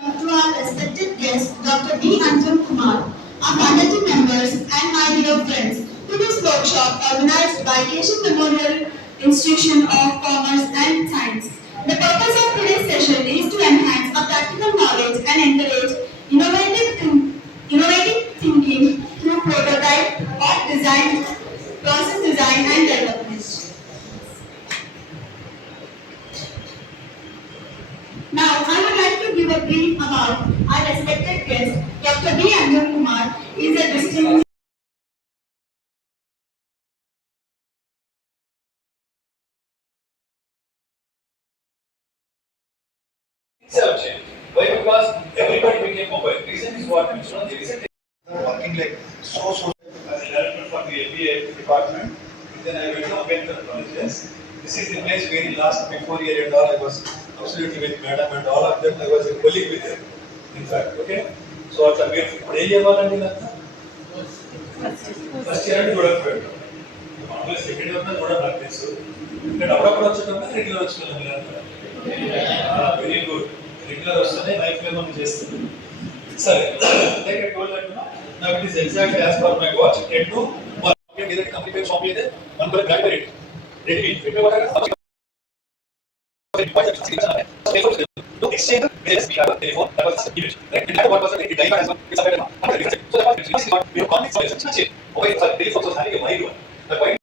To our respected guest, Dr. B. Anjan Kumar, our faculty members, and my dear friends, to this workshop organized by Keshav Memorial Institution of Commerce and Science. The purpose of today's session is to enhance our practical knowledge and encourage innovative thinking through prototype or design, process design and development. Now, I would like to give a brief about our respected guest, Dr. B. Anjan Kumar. He is a distinguished change. Why? Because everybody became mobile. Reason is what? The reason working like so as a director for the MBA department. Then I went to Ambedkar College. Yes. This is the place where last before year and all I was absolutely with madam and all of them. I was a colleague with them. In fact, okay. So at the ఇప్పుడు ఏ ఇవ్వాలండి నాకు first year అంటే చూడకపోయాడు మామూలుగా second year కూడా నాకు తెలుసు ఇక్కడ అప్పుడప్పుడు వచ్చేటప్పుడు రెగ్యులర్ వచ్చుకున్నాను వెరీ గుడ్ రెగ్యులర్ వస్తేనే లైఫ్ లో మనం చేస్తుంది సరే like I told that now it is exactly as per my watch 10 to 1 either complete copy ಇದೆ one color graduate ready fit में वगैरह to exchange this we have a telephone that was image right and that one person it died as well it's a better so that was we have conflict solutions such a okay so telephone was having a wide one the point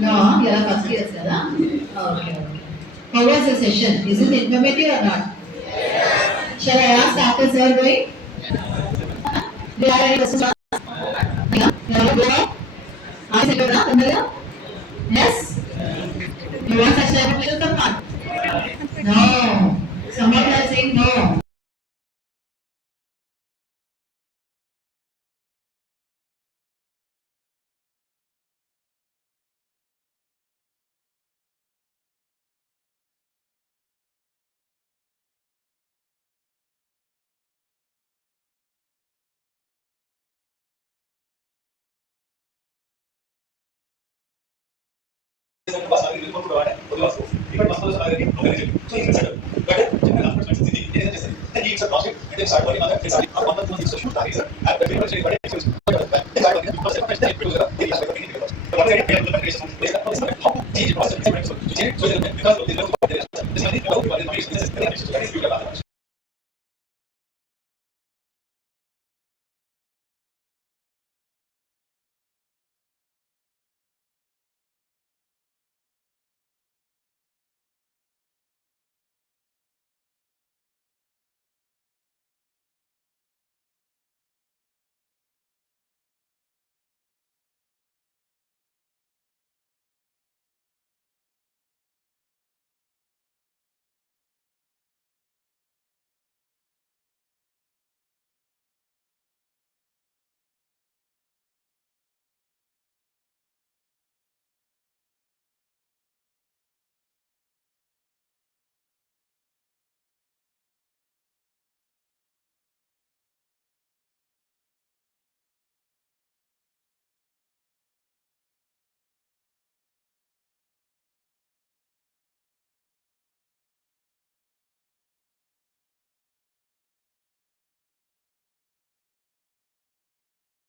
No, you are first year, sir. Okay. How was the session? Is it informative or not? Shall I ask after sir going? Do you have any questions? Yeah. You want to go? Ask it now. Yes. You want such type of questions or not? No. Somebody are saying no. बस आगे बिल्कुल पूरा है और बस ticket बस बस आगे लोग नहीं तो ये सेटअप बट जितना लास्ट पर्सन थी ये जैसे दैट ही it's a logic and start working on that it's अब one month it's shoot that is at the paper change but it's start working on the first step because it is like anything else but what I did implementation is that how change process so change so because of the local this money about the information this is very important so that is good about